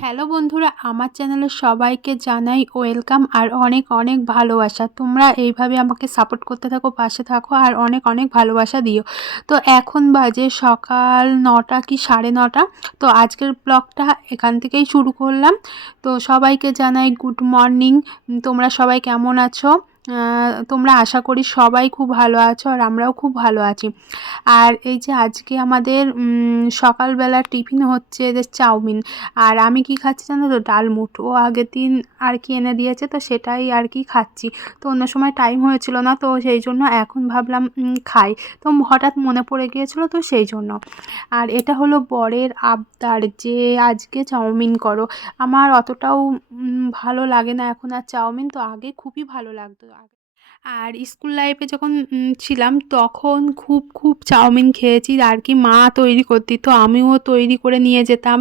Hello বন্ধুরা, আমার চ্যানেলে সবাইকে জানাই ওয়েলকাম আর অনেক অনেক ভালোবাসা। তোমরা এইভাবে আমাকে সাপোর্ট করতে থাকো, পাশে থাকো আর অনেক অনেক ভালোবাসা দিও। তো এখন বাজে সকাল নটা কি সাড়ে নটা? তো আজকের ব্লগটা এখান থেকেই শুরু করলাম। তো সবাইকে জানাই গুড মর্নিং। তোমরা সবাই কেমন আছো? তোমরা আশা করি সবাই খুব ভালো আছো আর আমরাও খুব ভালো আছি। আর এই যে আজকে আমাদের উম, সকালবেলার টিফিন হচ্ছে এদের চাউমিন। আর আমি কি খাচ্ছি জানো তো? ডালমুট ও আগের দিন আর কি এনে দিয়েছে তো সেটাই আর কি খাচ্ছি। তো অন্য সময় টাইম হয়েছিল না তো সেই জন্য এখন ভাবলাম খাই। তো হঠাৎ মনে পড়ে গিয়েছিল তো সেই জন্য। আর এটা হলো বরের আবদার যে আজকে চাউমিন করো। আমার অতটাও ভালো লাগে না এখন আর চাউমিন। তো আগে খুবই ভালো লাগতো। আর স্কুল লাইফে যখন ছিলাম, তখন খুব খুব চাউমিন খেয়েছি। আর কি মা তৈরি করতি তো আমিও তৈরি করে নিয়ে যেতাম।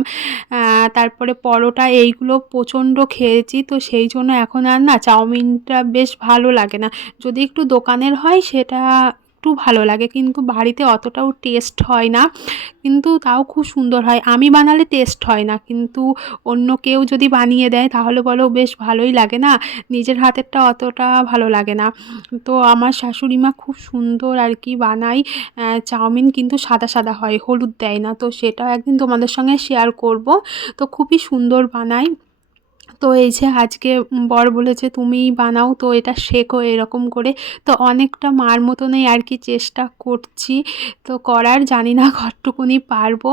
তারপরে পরোটা এইগুলো প্রচণ্ড খেয়েছি। তো সেই জন্য এখন আর না, চাউমিনটা বেশ ভালো লাগে না। যদি একটু দোকানের হয়, সেটা একটু ভালো লাগে, কিন্তু বাড়িতে অতটাও টেস্ট হয় না। কিন্তু তাও খুব সুন্দর হয়। আমি বানালে টেস্ট হয় না, কিন্তু অন্য কেউ যদি বানিয়ে দেয়, তাহলে বলো বেশ ভালোই লাগে না? নিজের হাতেরটা অতটা ভালো লাগে না। তো আমার শাশুড়ি মা খুব সুন্দর আর কি বানাই চাউমিন কিন্তু সাদা সাদা হয়, হলুদ দেয় না। তো সেটাও একদিন তোমাদের সঙ্গে শেয়ার করব। তো খুবই সুন্দর বানায়। তো এই যে আজকে বর বলেছে, তুমিই বানাও, তো এটা শেখো এরকম করে। তো অনেকটা মার মতনই আর কি চেষ্টা করছি। তো করার জানি না কতটুকুনি পারব।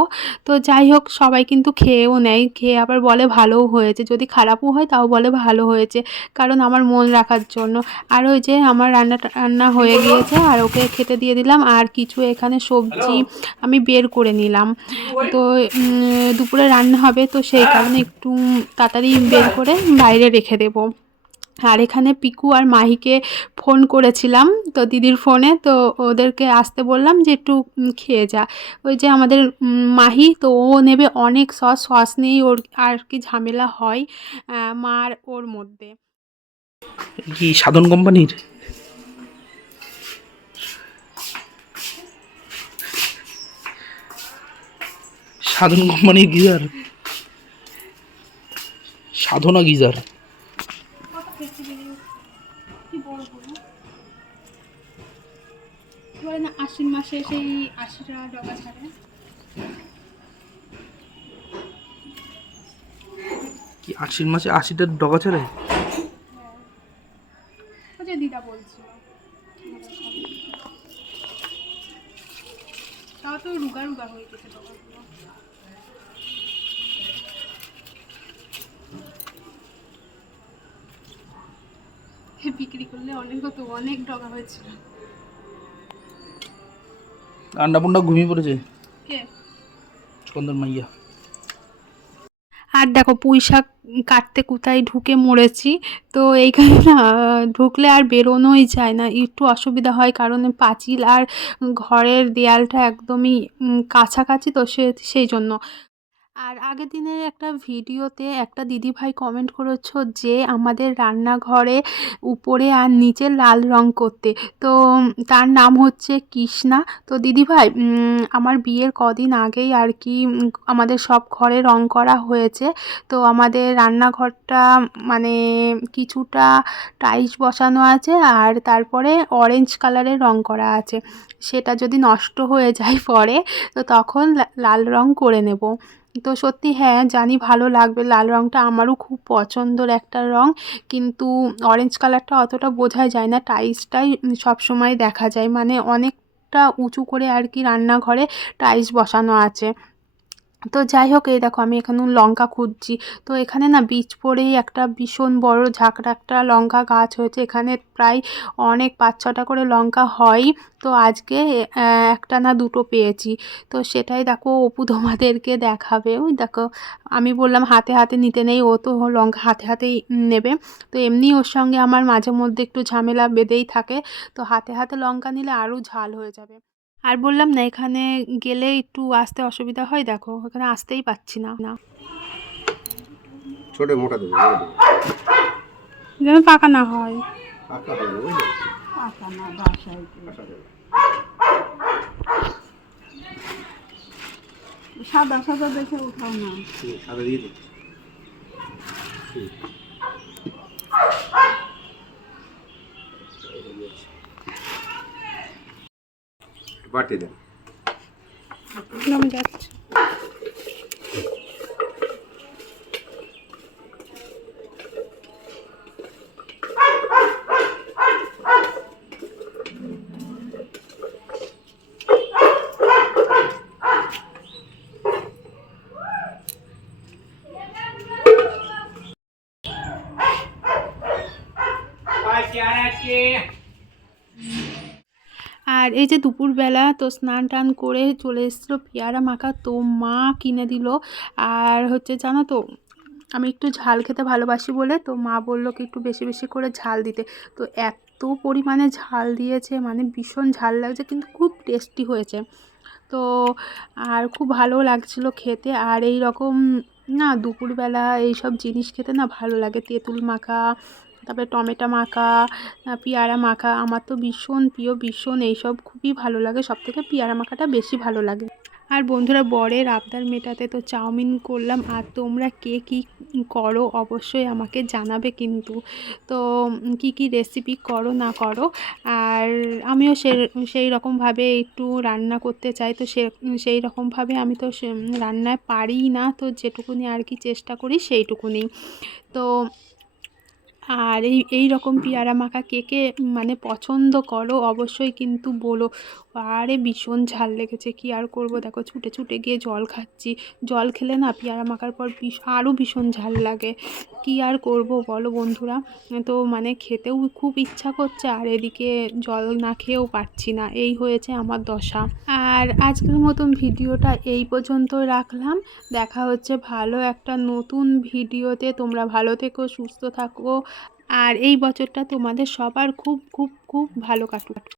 তো যাই হোক, সবাই কিন্তু খেয়েও নেয়। খেয়ে আবার বলে ভালোও হয়েছে। যদি খারাপও হয়, তাও বলে ভালো হয়েছে। কারণ আমার মন রাখার জন্য। আর ওই যে আমার রান্না রান্না হয়ে গিয়েছে, আর ওকে খেতে দিয়ে দিলাম। আর কিছু এখানে সবজি আমি বের করে নিলাম। তো দুপুরে রান্না হবে, তো সেই কারণে একটু তাড়াতাড়ি বের করে বাইরে রেখে দেবো। আর এখানে পিকু আর মাহিকে ফোন করেছিলাম তো দিদির ফোনে, তো ওদেরকে আসতে বললাম যে একটু খেয়ে যা। ওই যে আমাদের মাহি, তো ও নেবে অনেক সস সস নিয়েই ওর আর কি ঝামেলা হয় মার ওর মধ্যে। কি সাধন কোম্পানির? সাধন কোম্পানির গিজার? সাধনা গিজার। আশ্বিন মাসে সেই ডগা ছাড়ে কি আশ্বিন মাসে আশিটা ডগা ছাড়ে? দিদা বলছিল তাও তো রুগা রুগা হয়ে গেছে ডগাগুলো। এ বিক্রি করলে অনেক হতো অনেক ডগা হয়েছিল। আন্ডা পুন্ডা ঘুমিয়ে পড়েছে? কে? চন্দন মাইয়া। আর দেখো পুঁই শাক কাটতে কোথায় ঢুকে মরেছি তো এইখানে না ঢুকলে আর বেরোনোই যায় না একটু অসুবিধা হয় কারণ পাঁচিল আর ঘরের দেয়ালটা একদমই কাছাকাছি তো সে সেই জন্য। আর আগের দিনের একটা ভিডিওতে একটা দিদিভাই কমেন্ট করেছ যে আমাদের রান্নাঘরে উপরে আর নিচে লাল রং করতে। তো তার নাম হচ্ছে কৃষ্ণা। তো দিদিভাই আমার বিয়ের কদিন আগেই আর কি আমাদের সব ঘরে রং করা হয়েছে। তো আমাদের রান্নাঘরটা মানে কিছুটা টাইলস বসানো আছে আর তারপরে অরেঞ্জ কালারের রং করা আছে। সেটা যদি নষ্ট হয়ে যায় পরে, তো তখন লাল রং করে নেব। তো সত্যি হ্যাঁ জানি ভালো লাগবে। লাল রংটা আমারও খুব পছন্দের একটা রং। কিন্তু অরেঞ্জ কালারটা অতটা বোঝা যায় না। টাইলসটাই সবসময় দেখা যায়। মানে অনেকটা উঁচু করে আর কি রান্নাঘরে টাইলস বসানো আছে। তো যাই হোক, এই দেখো আমি এখানে লঙ্কা খুঁজছি। তো এখানে না বীজ পড়েই একটা ভীষণ বড় ঝাঁকড়া একটা লঙ্কা গাছ হয়েছে। এখানে প্রায় অনেক পাঁচ ছটা করে লঙ্কা হয়। তো আজকে একটা না দুটো পেয়েছি। তো সেটাই দেখো অপু তোমাদেরকে দেখাবে। ওই দেখো, আমি বললাম হাতে হাতে নিতে নেই, ও তো লঙ্কা হাতে হাতেই নেবে। তো এমনি ওর সঙ্গে আমার মাঝে মধ্যে একটু ঝামেলা বেঁধেই থাকে। তো হাতে হাতে লঙ্কা নিলে আরও ঝাল হয়ে যাবে। আর বললাম না এখানে গেলে একটু আসতে অসুবিধা হয় দেখো এখানে আসতেই পাচ্ছি না। না ছোটো মোটা দেবো যেন পাকা না হয়। পাকা না বাসায় সাদা সাদা দেখে উঠাও না। সাদা দিয়ে দিচ্ছি। বাটি দেন। আমি যাচ্ছি। আর এই যে দুপুরবেলা তো স্নান টান করে চলে এসেছিল পেয়ারা মাখা, তো মা কিনে দিল। আর হচ্ছে জানো তো, আমি একটু ঝাল খেতে ভালোবাসি বলে, তো মা বলল কি একটু বেশি বেশি করে ঝাল দিতে। তো এত পরিমাণে ঝাল দিয়েছে মানে ভীষণ ঝাল লাগছে, কিন্তু খুব টেস্টি হয়েছে। তো আর খুব ভালো লাগছিল খেতে। আর এই রকম না দুপুরবেলা এইসব জিনিস খেতে না ভালো লাগে, তেঁতুল মাখা তারপরে টমেটো মাখা পেয়ারা মাখা, আমার তো ভীষণ প্রিয়, ভীষণ এইসব খুবই ভালো লাগে সব থেকে পেয়ারা মাখাটা বেশি ভালো লাগে। আর বন্ধুরা, বরের আবদার মেটাতে তো চাউমিন করলাম, আর তোমরা কে কী করো অবশ্যই আমাকে জানাবে কিন্তু। তো কী কী রেসিপি করো না করো, আর আমিও সে সেই রকমভাবে একটু রান্না করতে চাই, তো সে, সেই রকমভাবে আমি তো রান্নায় পারি না, তো যেটুকুনি আর কি চেষ্টা করি সেইটুকুনি। তো আর এই এই রকম পেয়ারা মাখা কে কে মানে পছন্দ করো অবশ্যই কিন্তু বলো। আরে ভীষণ ঝাল লেগেছে, কি আর করব? দেখো ছুটে ছুটে গিয়ে জল খাচ্ছি। জল খেলে না পেয়ারা মাখার পর আরও ভীষণ ঝাল লাগে। কি আর করব বলো বন্ধুরা? তো মানে খেতেও খুব ইচ্ছা করছে, আর এদিকে জল না খেয়েও পারছি না। এই হয়েছে আমার দশা। আর আজকের মতন ভিডিওটা এই পর্যন্ত রাখলাম। দেখা হচ্ছে ভালো একটা নতুন ভিডিওতে। তোমরা ভালো থেকো, সুস্থ থাকো। আর এই বছরটা তোমাদের সবার খুব খুব খুব ভালো কাটুক।